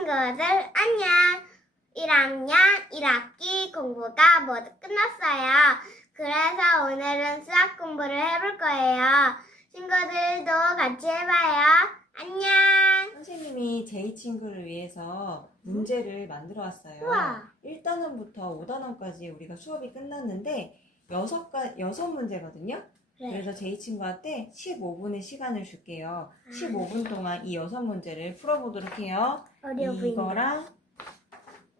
친구들 안녕. 1학년 1학기 공부가 모두 끝났어요. 그래서 오늘은 수학 공부를 해볼 거예요. 친구들도 같이 해봐요. 안녕. 선생님이 제이 친구를 위해서 문제를 만들어 왔어요. 우와. 1단원부터 5단원까지 우리가 수업이 끝났는데 6문제거든요. 네. 그래서 제이 친구한테 15분의 시간을 줄게요. 15분 동안 이 6문제를 풀어보도록 해요. 어려워 보인다. 이거랑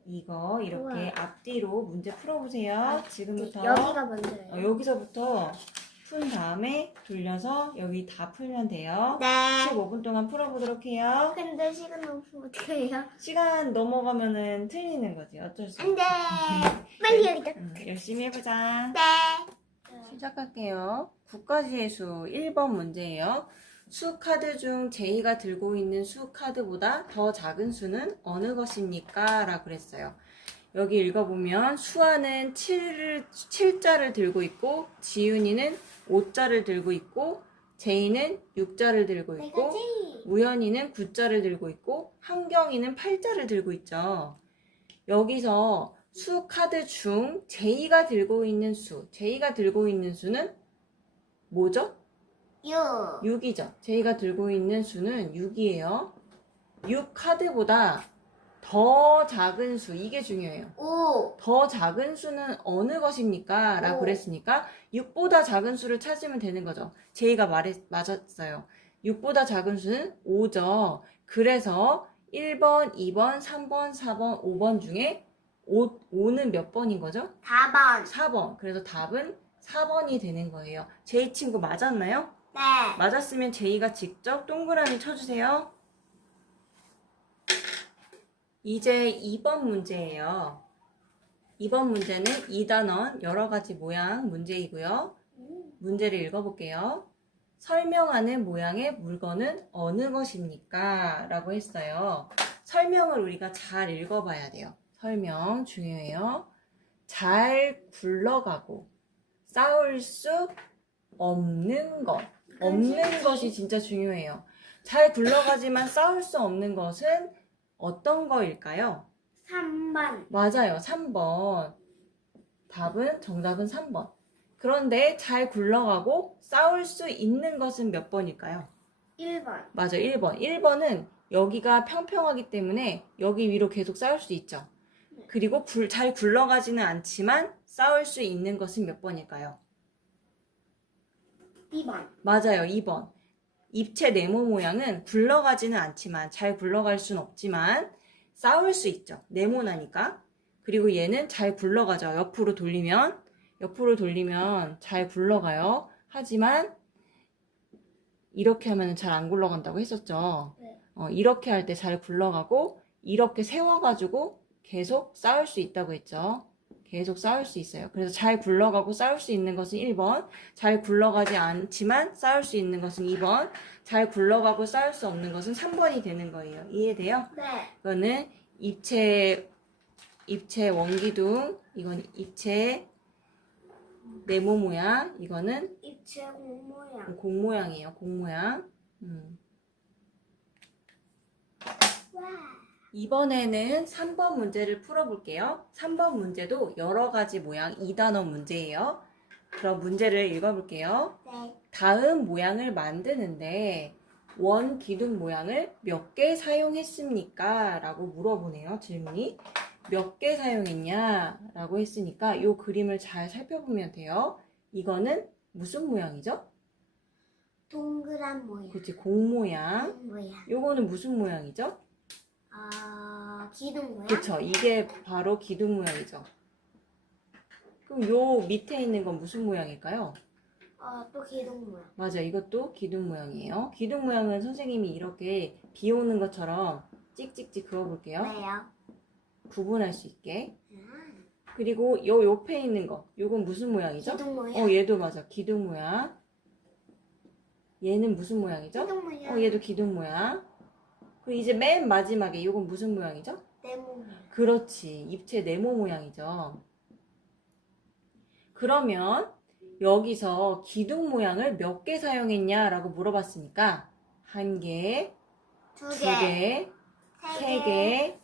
이거 이렇게 우와. 앞뒤로 문제 풀어보세요. 지금부터 여기가 먼저예요. 여기서부터 푼 다음에 돌려서 여기 다 풀면 돼요. 네. 15분 동안 풀어보도록 해요. 근데 시간 없으면 어떡해요? 시간 넘어가면은 틀리는 거지. 어쩔 수 안 돼. 없어. 빨리 여기다. 열심히 해보자. 네. 시작할게요. 국가지의 수 1번 문제예요. 수 카드 중 제이가 들고 있는 수 카드보다 더 작은 수는 어느 것입니까? 라고 그랬어요. 여기 읽어보면 수아는 7자를 들고 있고 지윤이는 5자를 들고 있고 제이는 6자를 들고 있고 우연이는 9자를 들고 있고 한경이는 8자를 들고 있죠. 여기서 수 카드 중 제이가 들고 있는 수는 뭐죠? 6. 6이죠. 제이가 들고 있는 수는 6이에요. 6 카드보다 더 작은 수, 이게 중요해요. 5. 더 작은 수는 어느 것입니까? 라고 오. 그랬으니까 6보다 작은 수를 찾으면 되는 거죠. 제이가 맞았어요. 6보다 작은 수는 5죠. 그래서 1번, 2번, 3번, 4번, 5번 중에 5는 몇 번인 거죠? 4번. 4번. 그래서 답은 4번이 되는 거예요. 제이 친구 맞았나요? 네. 맞았으면 제이가 직접 동그라미 쳐주세요. 이제 2번 문제예요. 2번 문제는 2단원 여러 가지 모양 문제이고요. 문제를 읽어볼게요. 설명하는 모양의 물건은 어느 것입니까? 라고 했어요. 설명을 우리가 잘 읽어봐야 돼요. 설명 중요해요. 잘 굴러가고 싸울 수 없는 것. 없는 것이 진짜 중요해요. 잘 굴러가지만 싸울 수 없는 것은 어떤 거일까요? 3번. 맞아요. 3번. 정답은 3번. 그런데 잘 굴러가고 싸울 수 있는 것은 몇 번일까요? 1번. 맞아, 1번. 1번은 여기가 평평하기 때문에 여기 위로 계속 쌓을 수 있죠. 그리고 잘 굴러가지는 않지만 쌓을 수 있는 것은 몇 번일까요? 2번. 맞아요, 2번. 입체 네모 모양은 굴러가지는 않지만 잘 굴러갈 수는 없지만 쌓을 수 있죠. 네모나니까. 그리고 얘는 잘 굴러가죠. 옆으로 돌리면 잘 굴러가요. 하지만 이렇게 하면 잘 안 굴러간다고 했었죠. 네. 이렇게 할 때 잘 굴러가고 이렇게 세워가지고 계속 쌓을 수 있다고 했죠. 계속 쌓을 수 있어요. 그래서 잘 굴러가고 쌓을 수 있는 것은 1번, 잘 굴러가지 않지만 쌓을 수 있는 것은 2번, 잘 굴러가고 쌓을 수 없는 것은 3번이 되는 거예요. 이해돼요? 네. 이거는 입체 원기둥, 이건 입체 네모 모양, 이거는 입체 모양. 공 모양이에요. 공 모양. 와. 이번에는 3번 문제를 풀어볼게요. 3번 문제도 여러 가지 모양 2단원 문제예요. 그럼 문제를 읽어볼게요. 네. 다음 모양을 만드는데 원 기둥 모양을 몇 개 사용했습니까? 라고 물어보네요. 질문이. 몇 개 사용했냐? 라고 했으니까 이 그림을 잘 살펴보면 돼요. 이거는 무슨 모양이죠? 동그란 모양. 그치, 공 모양. 모양. 요거는 무슨 모양이죠? 기둥 모양. 그쵸, 이게 바로 기둥 모양이죠. 그럼 요 밑에 있는 건 무슨 모양일까요? 또 기둥 모양. 맞아, 이것도 기둥 모양이에요. 기둥 모양은 선생님이 이렇게 비 오는 것처럼 찍찍찍 그어볼게요. 왜요? 구분할 수 있게. 그리고 요 옆에 있는 거, 요건 무슨 모양이죠? 기둥 모양. 얘도 맞아, 기둥 모양. 얘는 무슨 모양이죠? 기둥 모양. 얘도 기둥 모양. 그리고 이제 맨 마지막에 요건 무슨 모양이죠? 네모 모양. 그렇지, 입체 네모 모양이죠. 그러면 여기서 기둥 모양을 몇 개 사용했냐라고 물어봤으니까 1개, 두 2개, 세 개,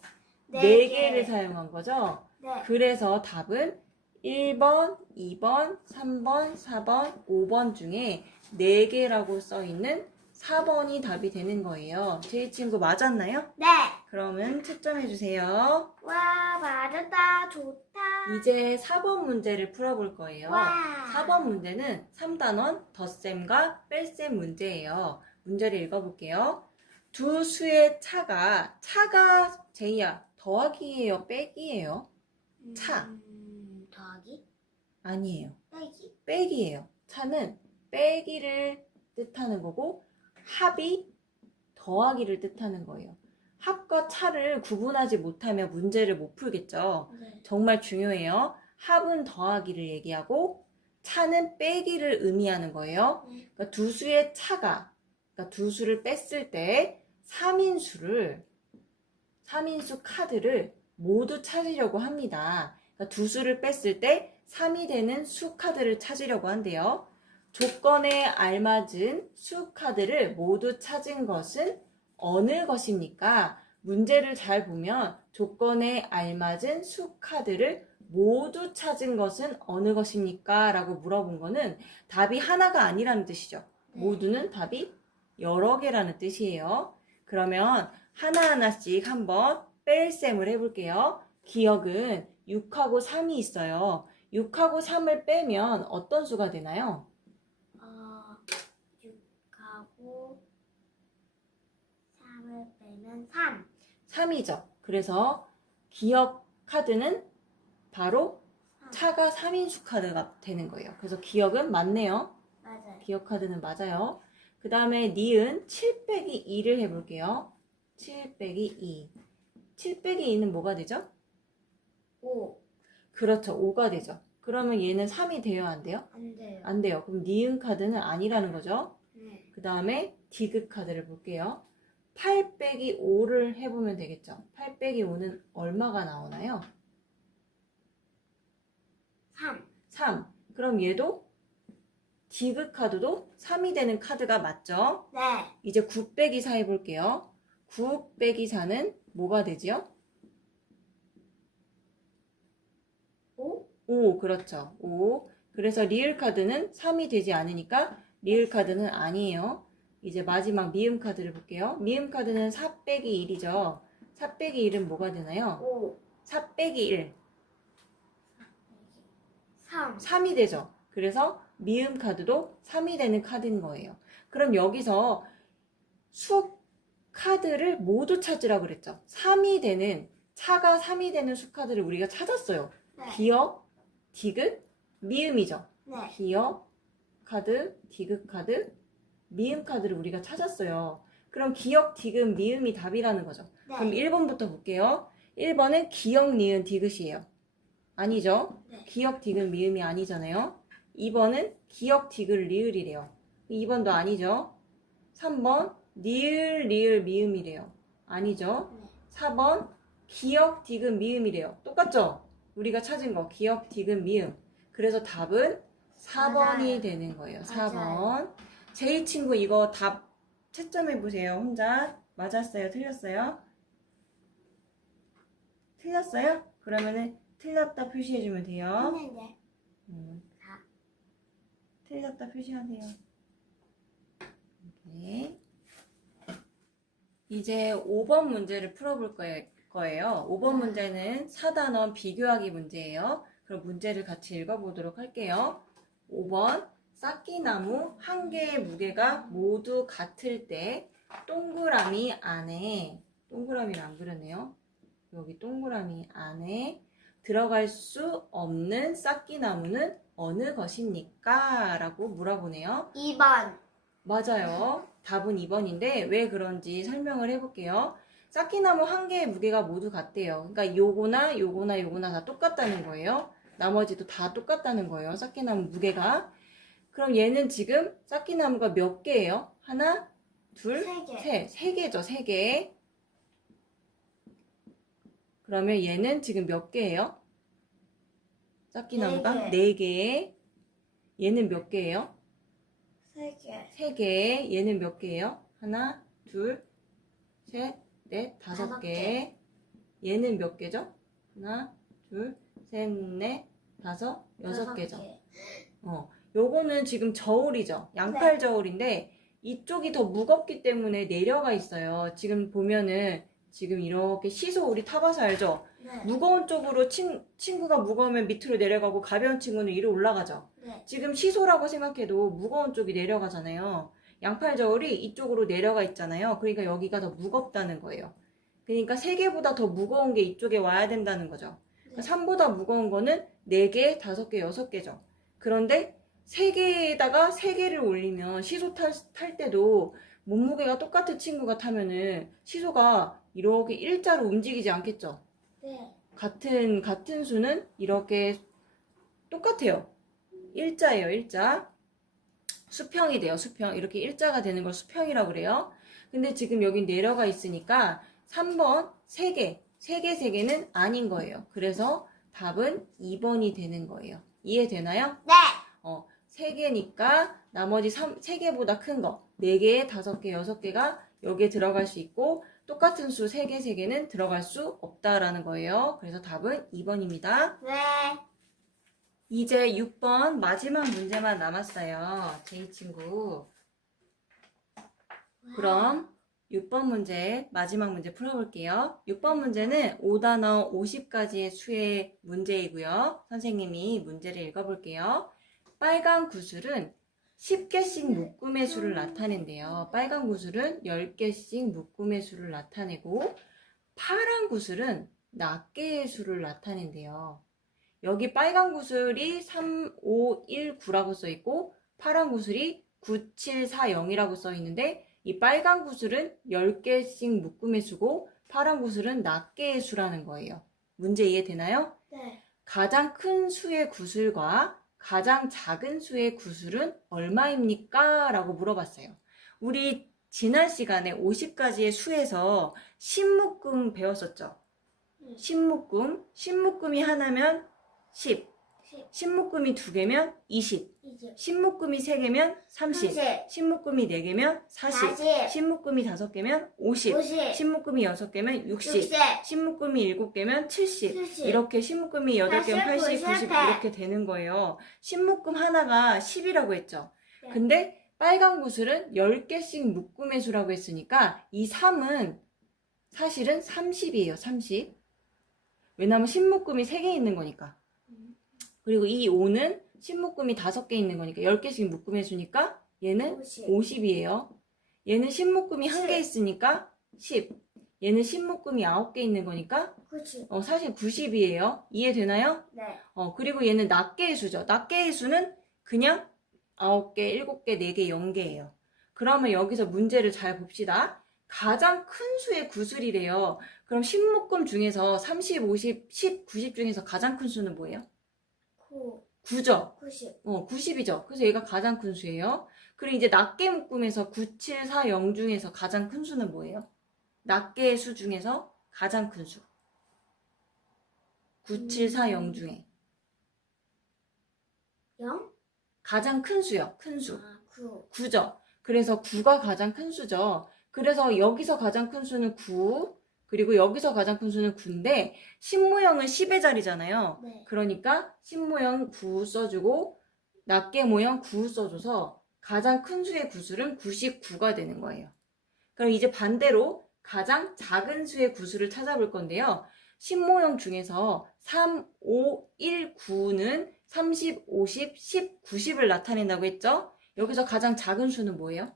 네 네 개. 개를 사용한 거죠? 네. 그래서 답은 1번, 2번, 3번, 4번, 5번 중에 4개라고 써 있는 4번이 답이 되는 거예요. 제 친구 맞았나요? 네. 그러면 채점해 주세요. 와, 맞았다. 좋다. 이제 4번 문제를 풀어볼 거예요. 와. 4번 문제는 3단원 덧셈과 뺄셈 문제예요. 문제를 읽어볼게요. 두 수의 차가 제이야 더하기예요 빼기예요? 차. 더하기? 아니에요. 빼기? 빼기예요. 차는 빼기를 뜻하는 거고 합이 더하기를 뜻하는 거예요. 합과 차를 구분하지 못하면 문제를 못 풀겠죠. 네. 정말 중요해요. 합은 더하기를 얘기하고 차는 빼기를 의미하는 거예요. 그러니까 두 수의 차가, 그러니까 두 수를 뺐을 때 3인수 카드를 모두 찾으려고 합니다. 그러니까 두 수를 뺐을 때 3이 되는 수 카드를 찾으려고 한대요. 조건에 알맞은 수 카드를 모두 찾은 것은 어느 것입니까? 문제를 잘 보면 조건에 알맞은 수 카드를 모두 찾은 것은 어느 것입니까? 라고 물어본 거는 답이 하나가 아니라는 뜻이죠. 네. 모두는 답이 여러 개라는 뜻이에요. 그러면 하나하나씩 한번 뺄셈을 해볼게요. 기억은 6하고 3이 있어요. 6하고 3을 빼면 어떤 수가 되나요? 6하고 3을 빼면 3. 3이죠. 그래서 기억 카드는 바로 차가 3인수 카드가 되는 거예요. 그래서 기억은 맞네요. 맞아요. 기억 카드는 맞아요. 그 다음에 니은 7 빼기 2를 해볼게요. 7 빼기 2. 7 빼기 2는 뭐가 되죠? 5. 그렇죠. 5가 되죠. 그러면 얘는 3이 돼요? 안 돼요? 안 돼요. 안 돼요. 그럼 니은 카드는 아니라는 거죠. 네. 그 다음에 디귿 카드를 볼게요. 8 빼기 5를 해보면 되겠죠. 8 빼기 5는 얼마가 나오나요? 3. 3. 그럼 얘도 디귿 카드도 3이 되는 카드가 맞죠? 네. 이제 9 빼기 4 해볼게요. 9 빼기 4는 뭐가 되지요? 5? 5. 그렇죠. 5. 그래서 리을 카드는 3이 되지 않으니까 리을 카드는 아니에요. 이제 마지막 미음 카드를 볼게요. 미음 카드는 4 빼기 1이죠. 4 빼기 1은 뭐가 되나요? 5. 4 빼기 1. 3. 3이 되죠. 그래서 미음 카드도 3이 되는 카드인 거예요. 그럼 여기서 수 카드를 모두 찾으라고 그랬죠. 3이 되는, 차가 3이 되는 수 카드를 우리가 찾았어요. 네. 기억, 디귿, 미음이죠. 네. 기억 카드, 디귿 카드, 미음 카드를 우리가 찾았어요. 그럼 기억, 디귿, 미음이 답이라는 거죠. 네. 그럼 1번부터 볼게요. 1번은 기억, 니은, 디귿이에요. 아니죠? 네. 기억, 디귿, 미음이 아니잖아요. 2번은 기억, 디귿, 리을이래요. 2번도 아니죠. 3번 니을, 리을, 미음이래요. 아니죠. 네. 4번 기억, 디귿, 미음이래요. 똑같죠? 우리가 찾은 거 기억, 디귿, 미음. 그래서 답은 4번이 맞아요. 되는 거예요. 맞아요. 4번. 제이 친구 이거 답 채점해 보세요. 혼자. 맞았어요? 틀렸어요? 틀렸어요? 그러면은 틀렸다 표시해 주면 돼요. 했는데. 틀렸다 표시하세요. 네. 이제 5번 문제를 풀어볼 거예요. 5번 문제는 4단원 비교하기 문제예요. 그럼 문제를 같이 읽어보도록 할게요. 5번 쌓기나무 한 개의 무게가 모두 같을 때 동그라미 안에, 동그라미를 안 그렸네요. 여기 동그라미 안에 들어갈 수 없는 쌓기나무는 어느 것입니까? 라고 물어보네요. 2번. 맞아요. 답은 2번인데 왜 그런지 설명을 해볼게요. 쌓기나무 한 개의 무게가 모두 같대요. 그러니까 요거나 요거나 요거나 다 똑같다는 거예요. 나머지도 다 똑같다는 거예요. 쌓기나무 무게가. 그럼 얘는 지금 쌓기나무가 몇 개예요? 하나, 둘, 세 개. 셋. 세 개죠. 세 개. 그러면 얘는 지금 몇 개예요? 쌓기나무가 네 개. 얘는 몇 개예요? 3개. 3개. 얘는 몇 개예요? 하나, 둘, 셋, 넷, 다섯 다섯 개. 얘는 몇 개죠? 하나, 둘, 셋, 넷, 다섯, 여섯 개죠. 요거는 지금 저울이죠. 양팔 네. 저울인데 이쪽이 더 무겁기 때문에 내려가 있어요. 지금 보면은 지금 이렇게 시소 우리 타봐서 알죠? 네. 무거운 쪽으로 친구가 무거우면 밑으로 내려가고 가벼운 친구는 위로 올라가죠. 네. 지금 시소라고 생각해도 무거운 쪽이 내려가잖아요. 양팔 저울이 이쪽으로 내려가 있잖아요. 그러니까 여기가 더 무겁다는 거예요. 그러니까 3개보다 더 무거운 게 이쪽에 와야 된다는 거죠. 네. 3보다 무거운 거는 4개, 5개, 6개죠. 그런데 3개에다가 3개를 올리면 시소 탈 때도 몸무게가 똑같은 친구가 타면은 시소가 이렇게 일자로 움직이지 않겠죠. 네. 같은 수는 이렇게 똑같아요. 일자예요, 일자. 수평이 돼요, 수평. 이렇게 일자가 되는 걸 수평이라고 그래요. 근데 지금 여기 내려가 있으니까 3번 3개, 3개는 아닌 거예요. 그래서 답은 2번이 되는 거예요. 이해되나요? 네. 3개니까 나머지 3개보다 큰 거, 4개, 5개, 6개가 여기에 들어갈 수 있고 똑같은 수 3개, 3개는 들어갈 수 없다라는 거예요. 그래서 답은 2번입니다. 네. 이제 6번 마지막 문제만 남았어요. 제이 친구. 그럼 6번 문제, 마지막 문제 풀어볼게요. 6번 문제는 5단어 50가지의 수의 문제이고요. 선생님이 문제를 읽어볼게요. 빨간 구슬은 10개씩 묶음의 수를 나타낸대요. 빨간 구슬은 10개씩 묶음의 수를 나타내고 파란 구슬은 낱개의 수를 나타낸대요. 여기 빨간 구슬이 3, 5, 1, 9라고 써있고 파란 구슬이 9, 7, 4, 0이라고 써있는데 이 빨간 구슬은 10개씩 묶음의 수고 파란 구슬은 낱개의 수라는 거예요. 문제 이해되나요? 네. 가장 큰 수의 구슬과 가장 작은 수의 구슬은 얼마입니까? 라고 물어봤어요. 우리 지난 시간에 50가지의 수에서 10묶음 배웠었죠. 10묶음이 하나면 10, 10묶음이 2개면 20, 10묶음이 3개면 30, 10묶음이 4개면 40, 10묶음이 5개면 50, 10묶음이 6개면 60, 10묶음이 7개면 70, 이렇게 10묶음이 8개면 80, 90 이렇게 되는 거예요. 10묶음 하나가 10이라고 했죠. 근데 빨간 구슬은 10개씩 묶음의 수라고 했으니까 이 3은 사실은 30이에요. 30. 왜냐면 10묶음이 3개 있는 거니까. 그리고 이 5는 10묶음이 5개 있는 거니까 10개씩 묶음해 주니까 얘는 50이에요. 얘는 10묶음이 1개 있으니까 10. 얘는 10묶음이 9개 있는 거니까 90. 사실 90이에요. 이해되나요? 네. 그리고 얘는 낱개의 수죠. 낱개의 수는 그냥 9개, 7개, 4개, 0개예요. 그러면 여기서 문제를 잘 봅시다. 가장 큰 수의 구슬이래요. 그럼 10묶음 중에서 30, 50, 10, 90 중에서 가장 큰 수는 뭐예요? 9죠? 90. 90이죠. 그래서 얘가 가장 큰 수예요. 그리고 이제 낱개 묶음에서 9, 7, 4, 0 중에서 가장 큰 수는 뭐예요? 낱개의 수 중에서 가장 큰 수. 9, 7, 4, 0 중에. 0? 가장 큰 수요. 큰 수. 9. 9죠. 그래서 9가 가장 큰 수죠. 그래서 여기서 가장 큰 수는 9, 그리고 여기서 가장 큰 수는 9인데 10모형은 10의 자리잖아요. 네. 그러니까 10모형 9 써주고 낱개 모형 9 써줘서 가장 큰 수의 구슬은 99가 되는 거예요. 그럼 이제 반대로 가장 작은 수의 구슬을 찾아볼 건데요. 10모형 중에서 3, 5, 1, 9는 30, 50, 10, 90을 나타낸다고 했죠? 여기서 가장 작은 수는 뭐예요?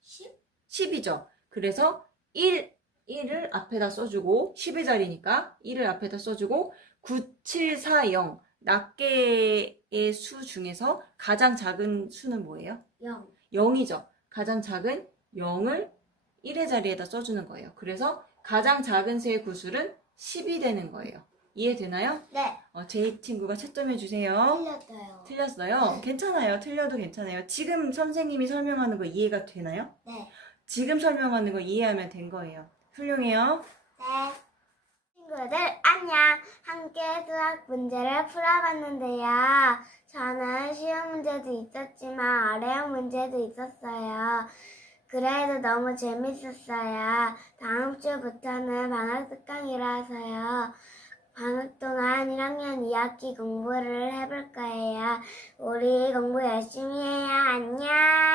10? 10이죠. 그래서 1을 앞에다 써주고 10의 자리니까 1을 앞에다 써주고 9, 7, 4, 0 낱개의 수 중에서 가장 작은 수는 뭐예요? 0. 0이죠. 가장 작은 0을 1의 자리에다 써주는 거예요. 그래서 가장 작은 수의 구슬은 10이 되는 거예요. 이해되나요? 네. 제이 친구가 채점해 주세요. 틀렸어요. 틀렸어요? 괜찮아요. 틀려도 괜찮아요. 지금 선생님이 설명하는 거 이해가 되나요? 네. 지금 설명하는 거 이해하면 된 거예요. 훌륭해요. 네. 친구들 안녕. 함께 수학 문제를 풀어봤는데요. 저는 쉬운 문제도 있었지만 어려운 문제도 있었어요. 그래도 너무 재밌었어요. 다음 주부터는 방학 특강이라서요. 방학 동안 1학년 2학기 공부를 해볼 거예요. 우리 공부 열심히 해요. 안녕.